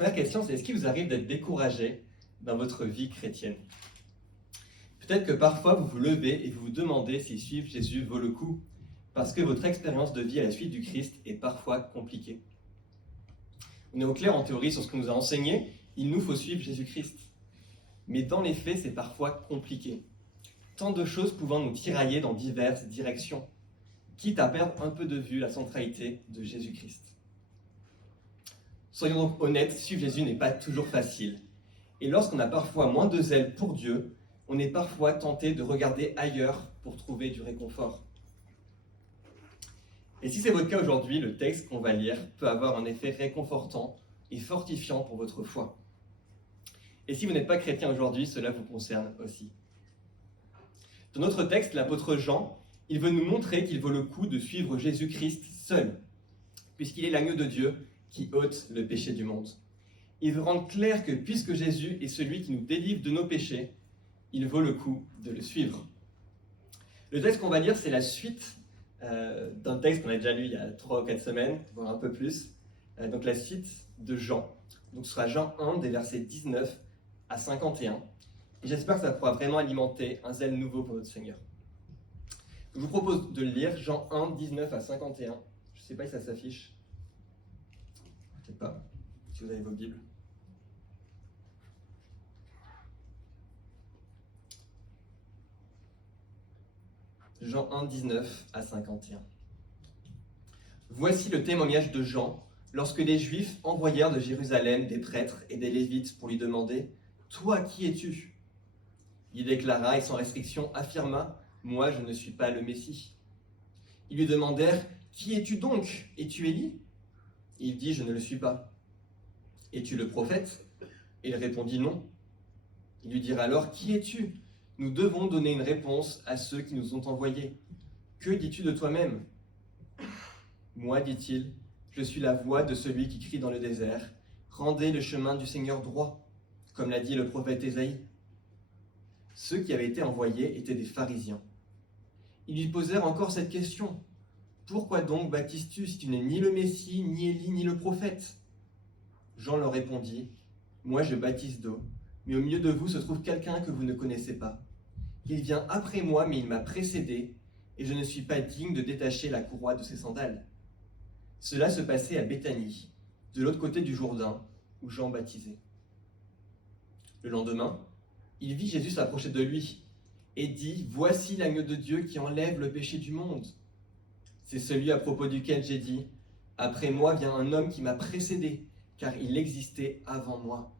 Première question, c'est est-ce qu'il vous arrive d'être découragé dans votre vie chrétienne? Peut-être que parfois vous vous levez et vous vous demandez si suivre Jésus vaut le coup, parce que votre expérience de vie à la suite du Christ est parfois compliquée. On est au clair en théorie sur ce qu'on nous a enseigné, il nous faut suivre Jésus-Christ. Mais dans les faits, c'est parfois compliqué. Tant de choses pouvant nous tirailler dans diverses directions, quitte à perdre un peu de vue la centralité de Jésus-Christ. Soyons donc honnêtes, suivre Jésus n'est pas toujours facile. Et lorsqu'on a parfois moins de zèle pour Dieu, on est parfois tenté de regarder ailleurs pour trouver du réconfort. Et si c'est votre cas aujourd'hui, le texte qu'on va lire peut avoir un effet réconfortant et fortifiant pour votre foi. Et si vous n'êtes pas chrétien aujourd'hui, cela vous concerne aussi. Dans notre texte, l'apôtre Jean, il veut nous montrer qu'il vaut le coup de suivre Jésus-Christ seul, puisqu'il est l'agneau de Dieu qui ôte le péché du monde. Il veut rendre clair que puisque Jésus est celui qui nous délivre de nos péchés, il vaut le coup de le suivre. Le texte qu'on va lire, c'est la suite d'un texte qu'on a déjà lu il y a 3 ou 4 semaines, voire un peu plus. Donc la suite de Jean. Donc ce sera Jean 1, des versets 19 à 51. Et j'espère que ça pourra vraiment alimenter un zèle nouveau pour notre Seigneur. Je vous propose de le lire, Jean 1, 19 à 51. Je ne sais pas si ça s'affiche. Je ne sais pas, si vous avez vos Bibles. Jean 1, 19 à 51. Voici le témoignage de Jean, lorsque les Juifs envoyèrent de Jérusalem des prêtres et des Lévites pour lui demander « Toi, qui es-tu » Il déclara et sans restriction affirma « Moi, je ne suis pas le Messie ». Ils lui demandèrent « Qui es-tu donc? Es-tu Élie » Il dit « Je ne le suis pas ». « Es-tu le prophète » Il répondit « Non ». Ils lui dirent alors « Qui es-tu » Nous devons donner une réponse à ceux qui nous ont envoyés. Que dis-tu de toi-même? Moi, dit-il, je suis la voix de celui qui crie dans le désert. Rendez le chemin du Seigneur droit, comme l'a dit le prophète Ésaïe. Ceux qui avaient été envoyés étaient des pharisiens. Ils lui posèrent encore cette question. Pourquoi donc baptises-tu si tu n'es ni le Messie, ni Élie, ni le prophète? Jean leur répondit, moi je baptise d'eau, mais au milieu de vous se trouve quelqu'un que vous ne connaissez pas. Il vient après moi, mais il m'a précédé, et je ne suis pas digne de détacher la courroie de ses sandales. Cela se passait à Béthanie, de l'autre côté du Jourdain, où Jean baptisait. Le lendemain, il vit Jésus s'approcher de lui, et dit « Voici l'agneau de Dieu qui enlève le péché du monde. » C'est celui à propos duquel j'ai dit « Après moi vient un homme qui m'a précédé, car il existait avant moi. »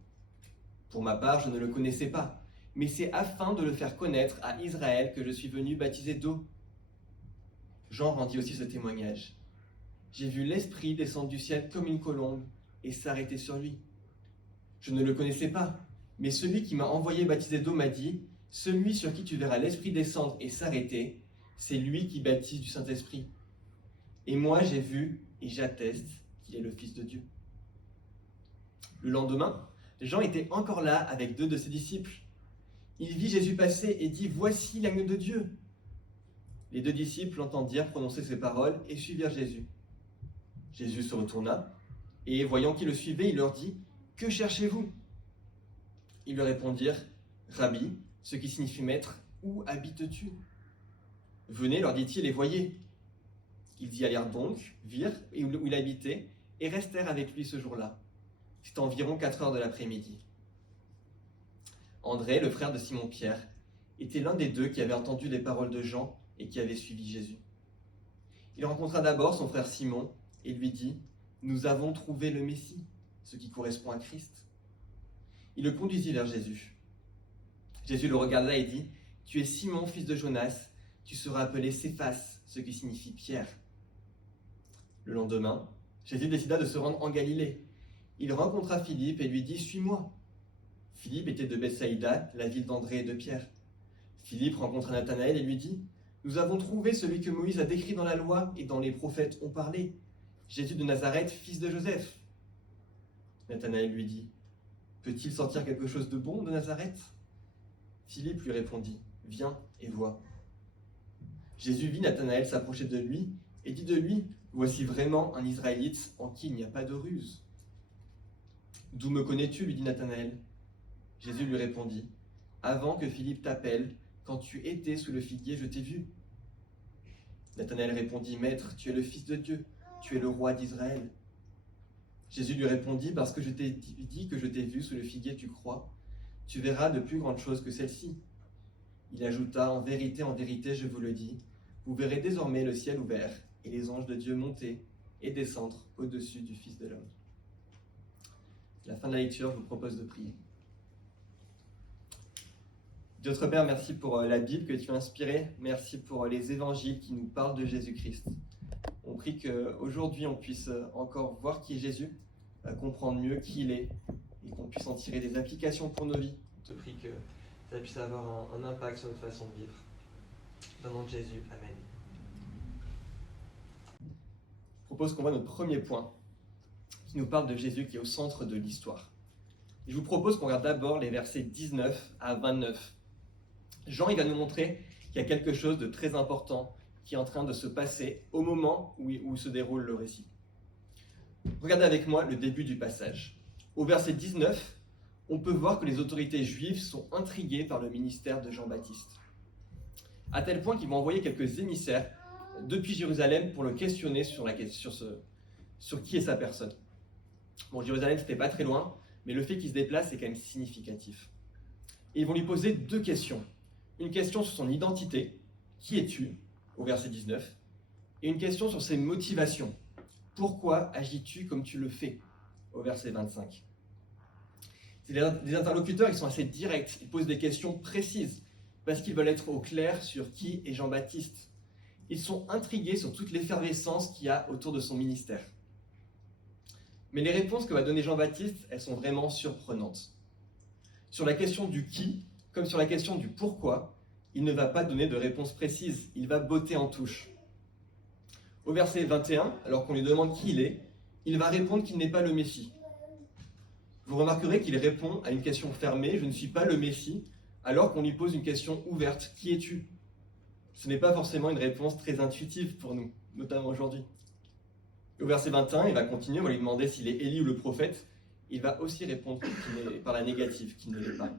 Pour ma part, je ne le connaissais pas, mais c'est afin de le faire connaître à Israël que je suis venu baptiser d'eau. Jean rendit aussi ce témoignage. J'ai vu l'Esprit descendre du ciel comme une colombe et s'arrêter sur lui. Je ne le connaissais pas, mais celui qui m'a envoyé baptiser d'eau m'a dit, « Celui sur qui tu verras l'Esprit descendre et s'arrêter, c'est lui qui baptise du Saint-Esprit. » Et moi j'ai vu et j'atteste qu'il est le Fils de Dieu. Le lendemain, Jean était encore là avec 2 de ses disciples. Il vit Jésus passer et dit « Voici l'agneau de Dieu !» Les 2 disciples l'entendirent prononcer ces paroles et suivirent Jésus. Jésus se retourna et, voyant qu'ils le suivaient, il leur dit « Que cherchez-vous » Ils lui répondirent « Rabbi », ce qui signifie maître, où habites-tu? Venez, leur dit-il, et voyez. Ils y allèrent donc, virent où il habitait et restèrent avec lui ce jour-là. C'était environ 4 heures de l'après-midi. André, le frère de Simon-Pierre, était l'un des 2 qui avait entendu les paroles de Jean et qui avait suivi Jésus. Il rencontra d'abord son frère Simon et lui dit « Nous avons trouvé le Messie », ce qui correspond à Christ. Il le conduisit vers Jésus. Jésus le regarda et dit « Tu es Simon, fils de Jonas, tu seras appelé Céphas, ce qui signifie Pierre. » Le lendemain, Jésus décida de se rendre en Galilée. Il rencontra Philippe et lui dit « Suis-moi ». Philippe était de Bethsaïda, la ville d'André et de Pierre. Philippe rencontra Nathanaël et lui dit « Nous avons trouvé celui que Moïse a décrit dans la loi et dont les prophètes ont parlé, Jésus de Nazareth, fils de Joseph. » Nathanaël lui dit « Peut-il sortir quelque chose de bon de Nazareth ?» Philippe lui répondit « Viens et vois. » Jésus vit Nathanaël s'approcher de lui et dit de lui « Voici vraiment un Israélite en qui il n'y a pas de ruse. » D'où me connais-tu lui dit Nathanaël. Jésus lui répondit, avant que Philippe t'appelle, quand tu étais sous le figuier, je t'ai vu. Nathanaël répondit, Maître, tu es le Fils de Dieu, tu es le roi d'Israël. Jésus lui répondit, parce que je t'ai dit que je t'ai vu sous le figuier, tu crois. Tu verras de plus grandes choses que celles-ci. Il ajouta, en vérité, je vous le dis, vous verrez désormais le ciel ouvert et les anges de Dieu monter et descendre au-dessus du Fils de l'homme. À la fin de la lecture, je vous propose de prier. Dieu notre Père, merci pour la Bible que tu as inspirée. Merci pour les évangiles qui nous parlent de Jésus-Christ. On prie qu'aujourd'hui, on puisse encore voir qui est Jésus, comprendre mieux qui il est, et qu'on puisse en tirer des applications pour nos vies. On te prie que ça puisse avoir un impact sur notre façon de vivre. Dans le nom de Jésus, Amen. Je propose qu'on voit notre premier point, qui nous parle de Jésus qui est au centre de l'histoire. Et je vous propose qu'on regarde d'abord les versets 19 à 29. Jean, il va nous montrer qu'il y a quelque chose de très important qui est en train de se passer au moment où se déroule le récit. Regardez avec moi le début du passage. Au verset 19, on peut voir que les autorités juives sont intriguées par le ministère de Jean-Baptiste. À tel point qu'ils vont envoyer quelques émissaires depuis Jérusalem pour le questionner sur qui est sa personne. Bon, Jérusalem, c'était pas très loin, mais le fait qu'il se déplace est quand même significatif. Et ils vont lui poser deux questions. Une question sur son identité, qui es-tu, au verset 19, et une question sur ses motivations. Pourquoi agis-tu comme tu le fais, au verset 25. Les interlocuteurs, ils sont assez directs, ils posent des questions précises, parce qu'ils veulent être au clair sur qui est Jean-Baptiste. Ils sont intrigués sur toute l'effervescence qu'il y a autour de son ministère. Mais les réponses que va donner Jean-Baptiste, elles sont vraiment surprenantes. Sur la question du qui, comme sur la question du pourquoi, il ne va pas donner de réponse précise, il va botter en touche. Au verset 21, alors qu'on lui demande qui il va répondre qu'il n'est pas le Messie. Vous remarquerez qu'il répond à une question fermée, je ne suis pas le Messie, alors qu'on lui pose une question ouverte, qui es-tu ? Ce n'est pas forcément une réponse très intuitive pour nous, notamment aujourd'hui. Au verset 21, il va continuer, on va lui demander s'il est Élie ou le prophète. Il va aussi répondre par la négative, qu'il ne l'est pas.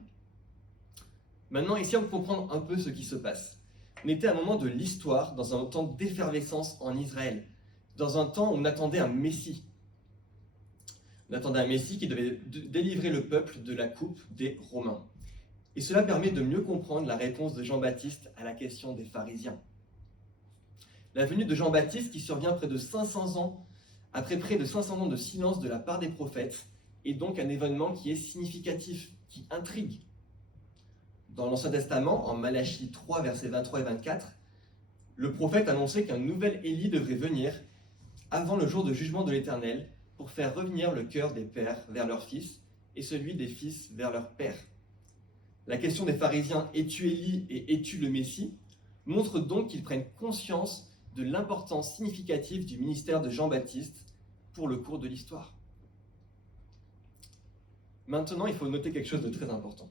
Maintenant, essayons de comprendre un peu ce qui se passe. On était à un moment de l'histoire, dans un temps d'effervescence en Israël, dans un temps où on attendait un Messie. On attendait un Messie qui devait délivrer le peuple de la coupe des Romains. Et cela permet de mieux comprendre la réponse de Jean-Baptiste à la question des pharisiens. La venue de Jean-Baptiste qui survient après près de 500 ans de silence de la part des prophètes, est donc un événement qui est significatif, qui intrigue. Dans l'Ancien Testament, en Malachie 3, versets 23 et 24, le prophète annonçait qu'un nouvel Élie devrait venir avant le jour de jugement de l'Éternel pour faire revenir le cœur des pères vers leurs fils et celui des fils vers leurs pères. La question des pharisiens « Es-tu Élie et es-tu le Messie ?» montre donc qu'ils prennent conscience de l'importance significative du ministère de Jean-Baptiste pour le cours de l'histoire. Maintenant, il faut noter quelque chose de très important.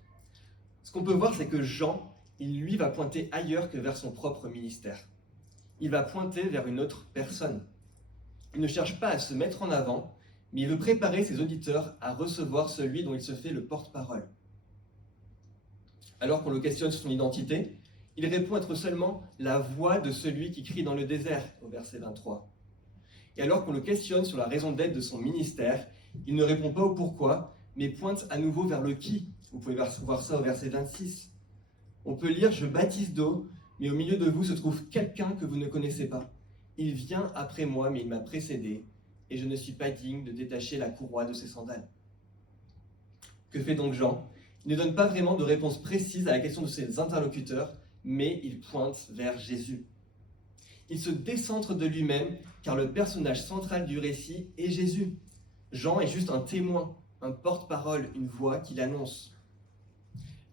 Ce qu'on peut voir, c'est que Jean, lui, va pointer ailleurs que vers son propre ministère. Il va pointer vers une autre personne. Il ne cherche pas à se mettre en avant, mais il veut préparer ses auditeurs à recevoir celui dont il se fait le porte-parole. Alors qu'on le questionne sur son identité, il répond être seulement la voix de celui qui crie dans le désert, au verset 23. Et alors qu'on le questionne sur la raison d'être de son ministère, il ne répond pas au pourquoi, mais pointe à nouveau vers le qui. Vous pouvez voir ça au verset 26. On peut lire « Je baptise d'eau, mais au milieu de vous se trouve quelqu'un que vous ne connaissez pas. Il vient après moi, mais il m'a précédé, et je ne suis pas digne de détacher la courroie de ses sandales. » Que fait donc Jean ? Il ne donne pas vraiment de réponse précise à la question de ses interlocuteurs, mais il pointe vers Jésus. Il se décentre de lui-même, car le personnage central du récit est Jésus. Jean est juste un témoin, un porte-parole, une voix qui l'annonce.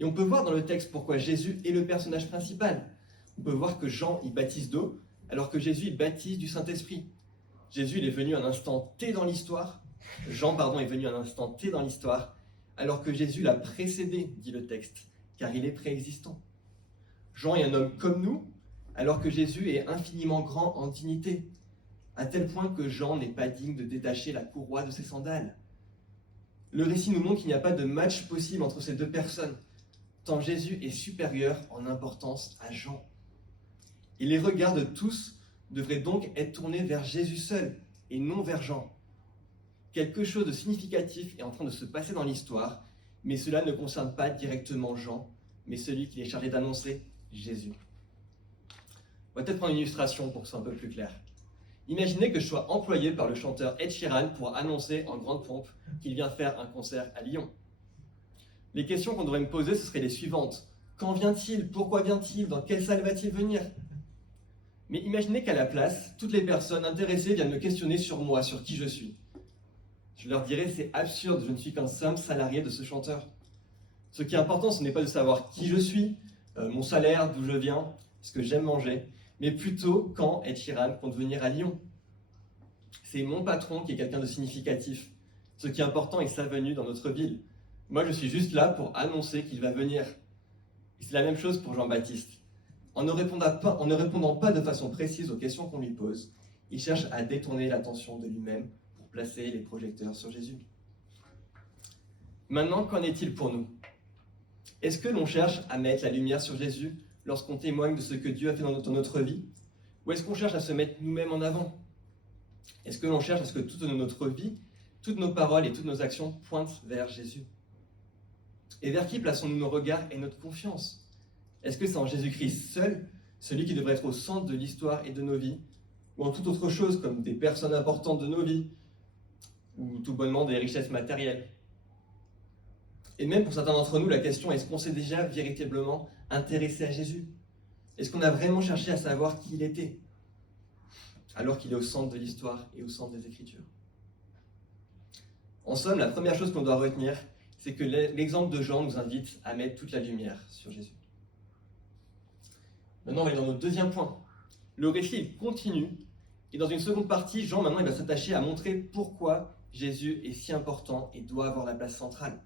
Et on peut voir dans le texte pourquoi Jésus est le personnage principal. On peut voir que Jean y baptise d'eau, alors que Jésus y baptise du Saint-Esprit. Jésus il est venu un instant T dans l'histoire. Jean, est venu un instant T dans l'histoire, alors que Jésus l'a précédé, dit le texte, car il est préexistant. Jean est un homme comme nous, alors que Jésus est infiniment grand en dignité, à tel point que Jean n'est pas digne de détacher la courroie de ses sandales. Le récit nous montre qu'il n'y a pas de match possible entre ces deux personnes, tant Jésus est supérieur en importance à Jean. Et les regards de tous devraient donc être tournés vers Jésus seul et non vers Jean. Quelque chose de significatif est en train de se passer dans l'histoire, mais cela ne concerne pas directement Jean, mais celui qui est chargé d'annoncer Jésus. On va peut-être prendre une illustration pour que ce soit un peu plus clair. Imaginez que je sois employé par le chanteur Ed Sheeran pour annoncer en grande pompe qu'il vient faire un concert à Lyon. Les questions qu'on devrait me poser, ce seraient les suivantes. Quand vient-il? Pourquoi vient-il? Dans quelle salle va-t-il venir? Mais imaginez qu'à la place, toutes les personnes intéressées viennent me questionner sur moi, sur qui je suis. Je leur dirais, c'est absurde, je ne suis qu'un simple salarié de ce chanteur. Ce qui est important, ce n'est pas de savoir qui je suis, mon salaire, d'où je viens, ce que j'aime manger, mais plutôt quand Ed Sheeran compte venir à Lyon. C'est mon patron qui est quelqu'un de significatif. Ce qui est important est sa venue dans notre ville. Moi, je suis juste là pour annoncer qu'il va venir. Et c'est la même chose pour Jean-Baptiste. En ne répondant pas de façon précise aux questions qu'on lui pose, il cherche à détourner l'attention de lui-même pour placer les projecteurs sur Jésus. Maintenant, qu'en est-il pour nous? Est-ce que l'on cherche à mettre la lumière sur Jésus lorsqu'on témoigne de ce que Dieu a fait dans notre vie? Ou est-ce qu'on cherche à se mettre nous-mêmes en avant? Est-ce que l'on cherche à ce que toute notre vie, toutes nos paroles et toutes nos actions pointent vers Jésus? Et vers qui plaçons-nous nos regards et notre confiance? Est-ce que c'est en Jésus-Christ seul, celui qui devrait être au centre de l'histoire et de nos vies, ou en toute autre chose comme des personnes importantes de nos vies, ou tout bonnement des richesses matérielles? Et même pour certains d'entre nous, la question est, est-ce qu'on s'est déjà véritablement intéressé à Jésus? Est-ce qu'on a vraiment cherché à savoir qui il était, alors qu'il est au centre de l'histoire et au centre des Écritures? En somme, la première chose qu'on doit retenir, c'est que l'exemple de Jean nous invite à mettre toute la lumière sur Jésus. Maintenant, on va aller dans notre deuxième point. Le récit il continue, et dans une seconde partie, Jean maintenant il va s'attacher à montrer pourquoi Jésus est si important et doit avoir la place centrale.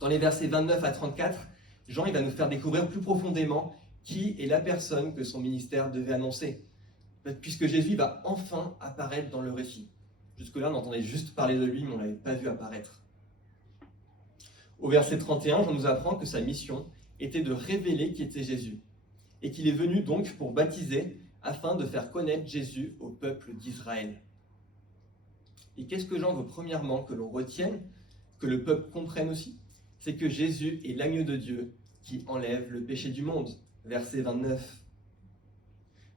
Dans les versets 29 à 34, Jean il va nous faire découvrir plus profondément qui est la personne que son ministère devait annoncer, puisque Jésus va enfin apparaître dans le récit. Jusque-là, on entendait juste parler de lui, mais on ne l'avait pas vu apparaître. Au verset 31, Jean nous apprend que sa mission était de révéler qui était Jésus, et qu'il est venu donc pour baptiser, afin de faire connaître Jésus au peuple d'Israël. Et qu'est-ce que Jean veut premièrement que l'on retienne, que le peuple comprenne aussi? C'est que Jésus est l'agneau de Dieu qui enlève le péché du monde. Verset 29.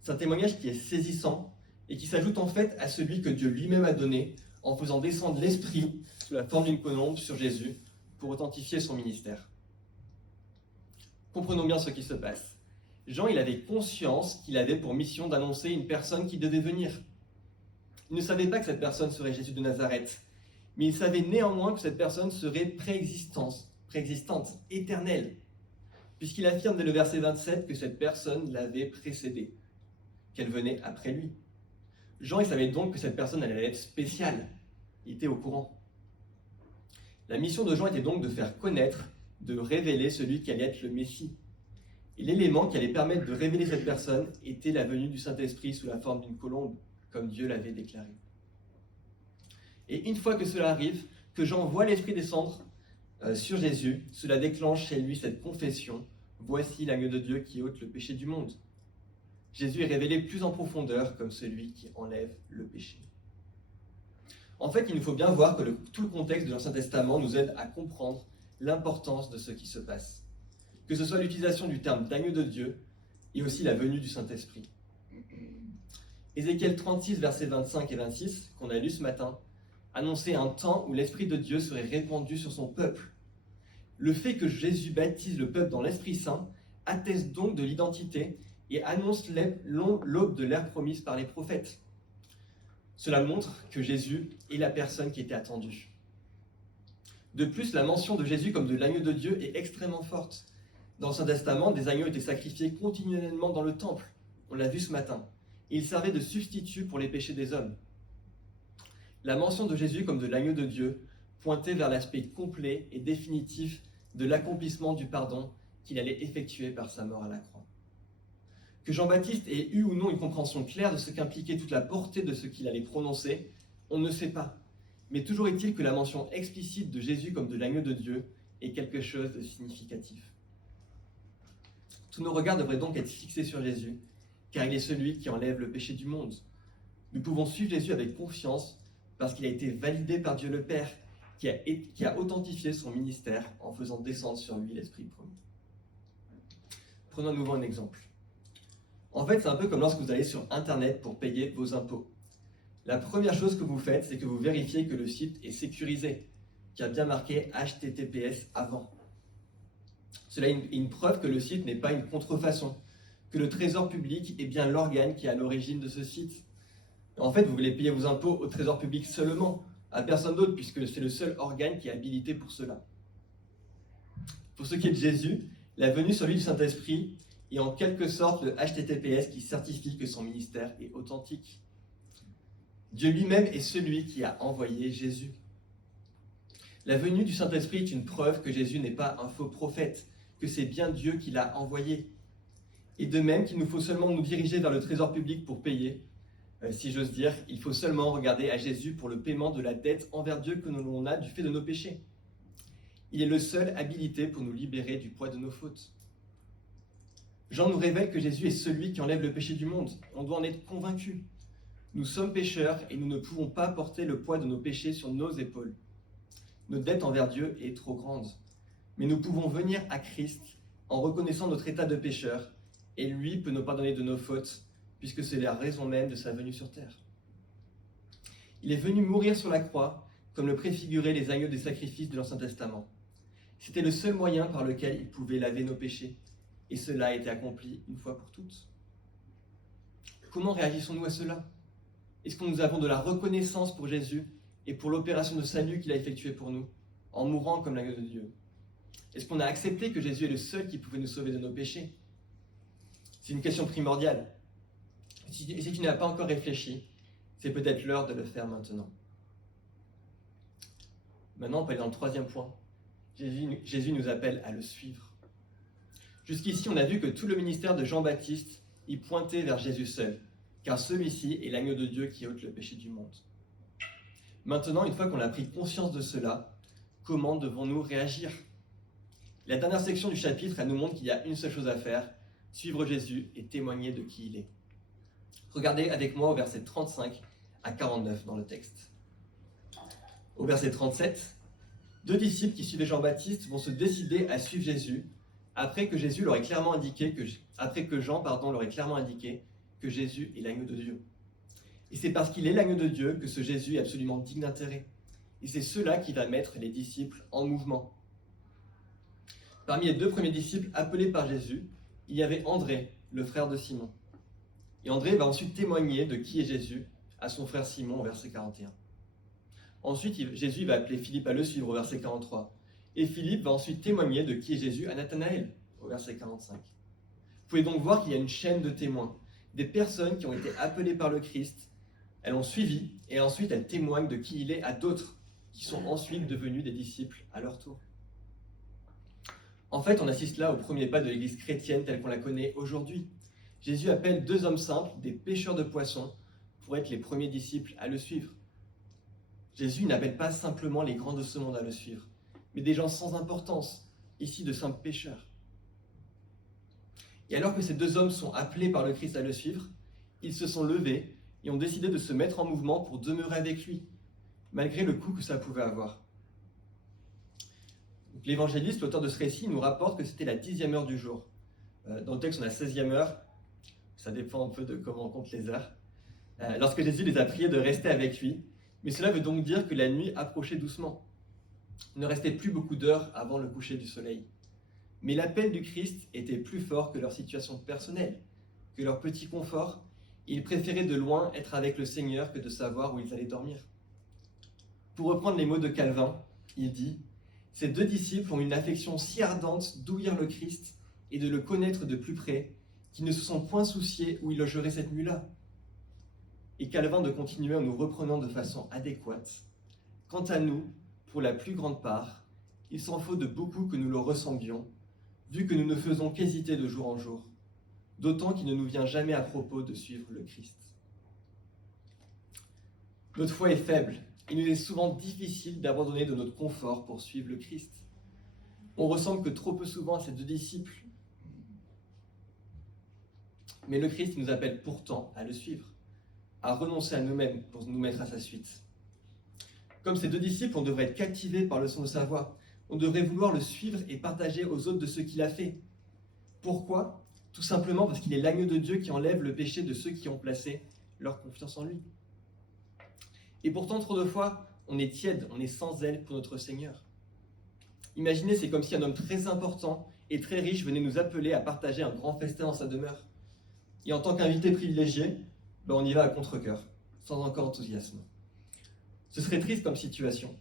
C'est un témoignage qui est saisissant et qui s'ajoute en fait à celui que Dieu lui-même a donné en faisant descendre l'Esprit sous la forme d'une colombe sur Jésus pour authentifier son ministère. Comprenons bien ce qui se passe. Jean, il avait conscience qu'il avait pour mission d'annoncer une personne qui devait venir. Il ne savait pas que cette personne serait Jésus de Nazareth, mais il savait néanmoins que cette personne serait préexistante, éternelle, puisqu'il affirme dès le verset 27 que cette personne l'avait précédé, qu'elle venait après lui. Jean, il savait donc que cette personne allait être spéciale. Il était au courant. La mission de Jean était donc de faire connaître, de révéler celui qui allait être le Messie. Et l'élément qui allait permettre de révéler cette personne était la venue du Saint-Esprit sous la forme d'une colombe, comme Dieu l'avait déclaré. Et une fois que cela arrive, que Jean voit l'Esprit descendre sur Jésus, cela déclenche chez lui cette confession: voici l'agneau de Dieu qui ôte le péché du monde. Jésus est révélé plus en profondeur comme celui qui enlève le péché. En fait, il nous faut bien voir que tout le contexte de l'Ancien Testament nous aide à comprendre l'importance de ce qui se passe. Que ce soit l'utilisation du terme d'agneau de Dieu et aussi la venue du Saint-Esprit. Ézéchiel 36, versets 25 et 26, qu'on a lu ce matin, annonçait un temps où l'Esprit de Dieu serait répandu sur son peuple. Le fait que Jésus baptise le peuple dans l'Esprit Saint atteste donc de l'identité et annonce l'aube de l'ère promise par les prophètes. Cela montre que Jésus est la personne qui était attendue. De plus, la mention de Jésus comme de l'agneau de Dieu est extrêmement forte. Dans l'Ancien Testament, des agneaux étaient sacrifiés continuellement dans le temple. On l'a vu ce matin. Et ils servaient de substitut pour les péchés des hommes. La mention de Jésus comme de l'agneau de Dieu pointait vers l'aspect complet et définitif de l'accomplissement du pardon qu'il allait effectuer par sa mort à la croix. Que Jean-Baptiste ait eu ou non une compréhension claire de ce qu'impliquait toute la portée de ce qu'il allait prononcer, on ne sait pas. Mais toujours est-il que la mention explicite de Jésus comme de l'agneau de Dieu est quelque chose de significatif. Tous nos regards devraient donc être fixés sur Jésus, car il est celui qui enlève le péché du monde. Nous pouvons suivre Jésus avec confiance parce qu'il a été validé par Dieu le Père, qui a authentifié son ministère en faisant descendre sur lui l'Esprit promis. Prenons à nouveau un exemple. En fait, c'est un peu comme lorsque vous allez sur Internet pour payer vos impôts. La première chose que vous faites, c'est que vous vérifiez que le site est sécurisé, qu'il y a bien marqué HTTPS avant. Cela est une preuve que le site n'est pas une contrefaçon, que le trésor public est bien l'organe qui est à l'origine de ce site. En fait, vous voulez payer vos impôts au trésor public seulement, à personne d'autre, puisque c'est le seul organe qui est habilité pour cela. Pour ce qui est de Jésus, la venue sur lui du Saint-Esprit est en quelque sorte le HTTPS qui certifie que son ministère est authentique. Dieu lui-même est celui qui a envoyé Jésus. La venue du Saint-Esprit est une preuve que Jésus n'est pas un faux prophète, que c'est bien Dieu qui l'a envoyé. Et de même qu'il nous faut seulement nous diriger vers le trésor public pour payer, si j'ose dire, il faut seulement regarder à Jésus pour le paiement de la dette envers Dieu que l'on a du fait de nos péchés. Il est le seul habilité pour nous libérer du poids de nos fautes. Jean nous révèle que Jésus est celui qui enlève le péché du monde. On doit en être convaincu. Nous sommes pécheurs et nous ne pouvons pas porter le poids de nos péchés sur nos épaules. Notre dette envers Dieu est trop grande. Mais nous pouvons venir à Christ en reconnaissant notre état de pécheur, et lui peut nous pardonner de nos fautes, puisque c'est la raison même de sa venue sur terre. Il est venu mourir sur la croix, comme le préfiguraient les agneaux des sacrifices de l'Ancien Testament. C'était le seul moyen par lequel il pouvait laver nos péchés, et cela a été accompli une fois pour toutes. Comment réagissons-nous à cela? Est-ce que nous avons de la reconnaissance pour Jésus et pour l'opération de salut qu'il a effectuée pour nous, en mourant comme l'agneau de Dieu? Est-ce qu'on a accepté que Jésus est le seul qui pouvait nous sauver de nos péchés? C'est une question primordiale. Si tu n'as pas encore réfléchi, c'est peut-être l'heure de le faire maintenant. Maintenant, on peut aller dans le troisième point. Jésus nous appelle à le suivre. Jusqu'ici, on a vu que tout le ministère de Jean-Baptiste y pointait vers Jésus seul, car celui-ci est l'agneau de Dieu qui ôte le péché du monde. Maintenant, une fois qu'on a pris conscience de cela, comment devons-nous réagir? La dernière section du chapitre, elle nous montre qu'il y a une seule chose à faire, suivre Jésus et témoigner de qui il est. Regardez avec moi au verset 35 à 49 dans le texte. Au verset 37, 2 disciples qui suivaient Jean-Baptiste vont se décider à suivre Jésus après que Jean leur ait clairement indiqué que Jésus est l'agneau de Dieu. Et c'est parce qu'il est l'agneau de Dieu que ce Jésus est absolument digne d'intérêt. Et c'est cela qui va mettre les disciples en mouvement. Parmi les 2 premiers disciples appelés par Jésus, il y avait André, le frère de Simon. Et André va ensuite témoigner de qui est Jésus à son frère Simon au verset 41. Ensuite, Jésus va appeler Philippe à le suivre au verset 43. Et Philippe va ensuite témoigner de qui est Jésus à Nathanaël au verset 45. Vous pouvez donc voir qu'il y a une chaîne de témoins, des personnes qui ont été appelées par le Christ, elles l'ont suivi et ensuite elles témoignent de qui il est à d'autres qui sont ensuite devenus des disciples à leur tour. En fait, on assiste là au premier pas de l'Église chrétienne telle qu'on la connaît aujourd'hui. Jésus appelle 2 hommes simples, des pêcheurs de poissons, pour être les premiers disciples à le suivre. Jésus n'appelle pas simplement les grands de ce monde à le suivre, mais des gens sans importance, ici de simples pêcheurs. Et alors que ces 2 hommes sont appelés par le Christ à le suivre, ils se sont levés et ont décidé de se mettre en mouvement pour demeurer avec lui, malgré le coût que ça pouvait avoir. Donc, l'évangéliste, l'auteur de ce récit, nous rapporte que c'était la 10e heure du jour. Dans le texte, on a 16e heure, ça dépend un peu de comment on compte les heures. Lorsque Jésus les a priés de rester avec lui, mais cela veut donc dire que la nuit approchait doucement. Il ne restait plus beaucoup d'heures avant le coucher du soleil. Mais l'appel du Christ était plus fort que leur situation personnelle, que leur petit confort. Ils préféraient de loin être avec le Seigneur que de savoir où ils allaient dormir. Pour reprendre les mots de Calvin, il dit « Ces 2 disciples ont une affection si ardente d'ouïr le Christ et de le connaître de plus près, qu'ils ne se sont point souciés où ils logeraient cette nuit-là. » Et Calvin de continuer en nous reprenant de façon adéquate. « Quant à nous, pour la plus grande part, il s'en faut de beaucoup que nous le ressemblions, vu que nous ne faisons qu'hésiter de jour en jour, d'autant qu'il ne nous vient jamais à propos de suivre le Christ. » Notre foi est faible, Il nous est souvent difficile d'abandonner de notre confort pour suivre le Christ. On ressemble que trop peu souvent à ces 2 disciples. Mais le Christ nous appelle pourtant à le suivre, à renoncer à nous-mêmes pour nous mettre à sa suite. Comme ces 2 disciples, on devrait être captivés par le son de sa voix. On devrait vouloir le suivre et partager aux autres de ce qu'il a fait. Pourquoi ? Tout simplement parce qu'il est l'agneau de Dieu qui enlève le péché de ceux qui ont placé leur confiance en lui. Et pourtant, trop de fois, on est tiède, on est sans zèle pour notre Seigneur. Imaginez, c'est comme si un homme très important et très riche venait nous appeler à partager un grand festin dans sa demeure. Et en tant qu'invité privilégié, on y va à contre-cœur, sans encore enthousiasme. Ce serait triste comme situation.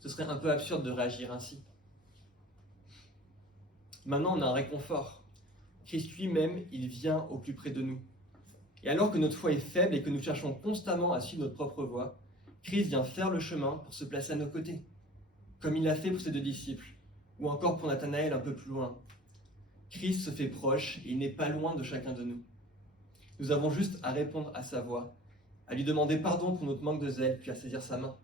Ce serait un peu absurde de réagir ainsi. Maintenant, on a un réconfort. Christ lui-même, il vient au plus près de nous. Et alors que notre foi est faible et que nous cherchons constamment à suivre notre propre voie, Christ vient faire le chemin pour se placer à nos côtés, comme il l'a fait pour ses 2 disciples, ou encore pour Nathanaël un peu plus loin. Christ se fait proche et il n'est pas loin de chacun de nous. Nous avons juste à répondre à sa voix, à lui demander pardon pour notre manque de zèle, puis à saisir sa main.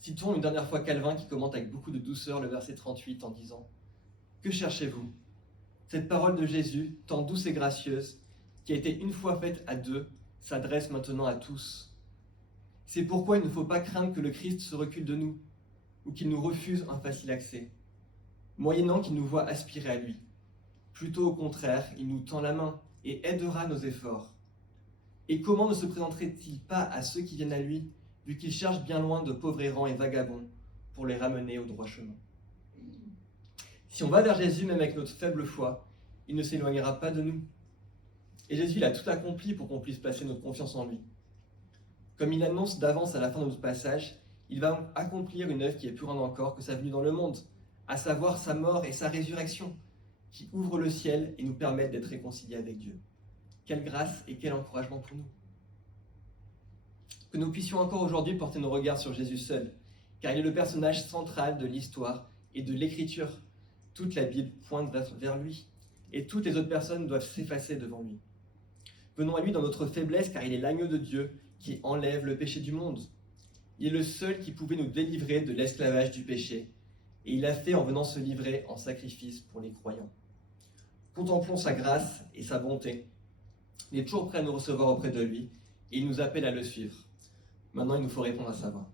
Citons une dernière fois Calvin qui commente avec beaucoup de douceur le verset 38 en disant « Que cherchez-vous ? Cette parole de Jésus, tant douce et gracieuse, qui a été une fois faite à 2, s'adresse maintenant à tous. C'est pourquoi il ne faut pas craindre que le Christ se recule de nous, ou qu'il nous refuse un facile accès, moyennant qu'il nous voie aspirer à lui. Plutôt au contraire, il nous tend la main et aidera nos efforts. Et comment ne se présenterait-il pas à ceux qui viennent à lui, vu qu'il cherche bien loin de pauvres errants et vagabonds, pour les ramener au droit chemin ? Si on va vers Jésus, même avec notre faible foi, il ne s'éloignera pas de nous. Et Jésus, il a tout accompli pour qu'on puisse placer notre confiance en lui. Comme il annonce d'avance à la fin de notre passage, il va accomplir une œuvre qui est plus grande encore que sa venue dans le monde, à savoir sa mort et sa résurrection, qui ouvrent le ciel et nous permettent d'être réconciliés avec Dieu. Quelle grâce et quel encouragement pour nous. Que nous puissions encore aujourd'hui porter nos regards sur Jésus seul, car il est le personnage central de l'histoire et de l'écriture. Toute la Bible pointe vers lui, et toutes les autres personnes doivent s'effacer devant lui. Venons à lui dans notre faiblesse, car il est l'agneau de Dieu qui enlève le péché du monde. Il est le seul qui pouvait nous délivrer de l'esclavage du péché, et il l'a fait en venant se livrer en sacrifice pour les croyants. Contemplons sa grâce et sa bonté. Il est toujours prêt à nous recevoir auprès de lui, et il nous appelle à le suivre. Maintenant, il nous faut répondre à sa voix.